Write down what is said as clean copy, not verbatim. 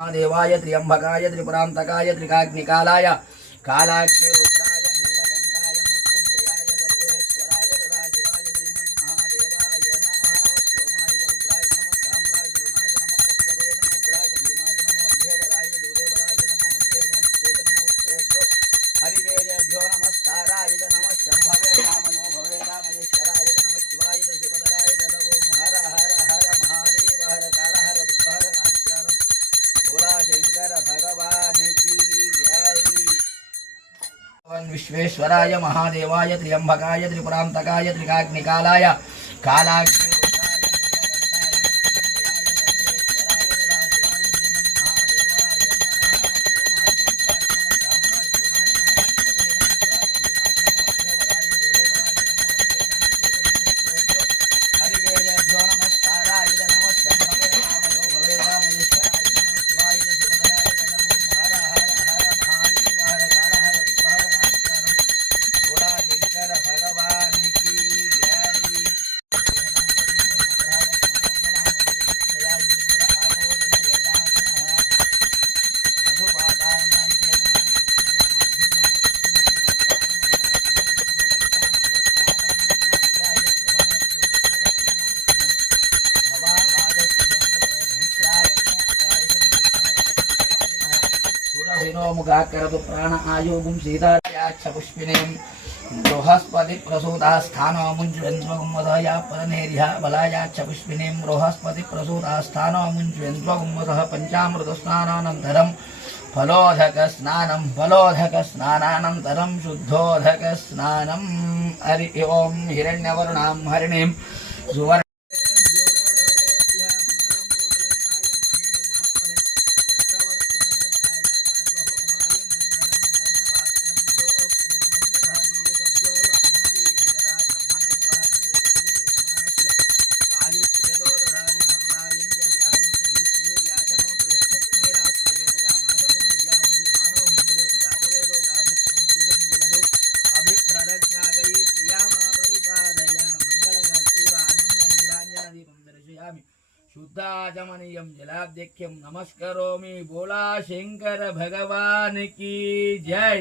देवाय त्र्यंबकाय त्रिपुरांतकाय त्रिकाग्निकालाय कालाग्निरुद्राय नीलकंठाय मृत्युंजयाय सर्वेश्वराय सदाशिवाय श्रीमन्महादेवाय नमः। नमः सोमाय रुद्राय नमः साम्राय वरुणाय नमः पशुपतये नमः उग्राय भीमाय नमो देवराय दूरेवराय नमो हन्ते जन्ते नमो उत्सेभ्यो हरिकेयभ्यो नमस्ताराय नमः शंभवे रामयो भवे रामयेश्वराय नमः शिवाय शिवधराय नमः। हर हर हर महादेव हर काल हर दुःख हर नाम बोला शंकर भगवान की जय। विश्वेश्वराय महादेवाय त्र्यंबकाय त्रिपुरांतकाय त्रिकाग्निकालाय कालाग्नि मुखाकरतु प्राण आयोगुं सीतायाच्छ पुष्पिनीं बृहस्पति प्रसूता स्थानो मुञ्ज्वेन्द्वगुम्वदया परनेर्या बलायाच्छ पुष्पिनीं बृहस्पति प्रसूता स्थानो मुञ्ज्वेन्द्वगुम्वदः पञ्चामृतस्नानानन्तरं फलोदकस्नानानन्तरं शुद्धोदकस्नानम्। हरि ओं हिरण्यवर्णां हरिणीं सुवर्ण शुद्धाचमनीयं जलाब्देख्यं नमस्करोमि। बोला शंकर भगवान की जय।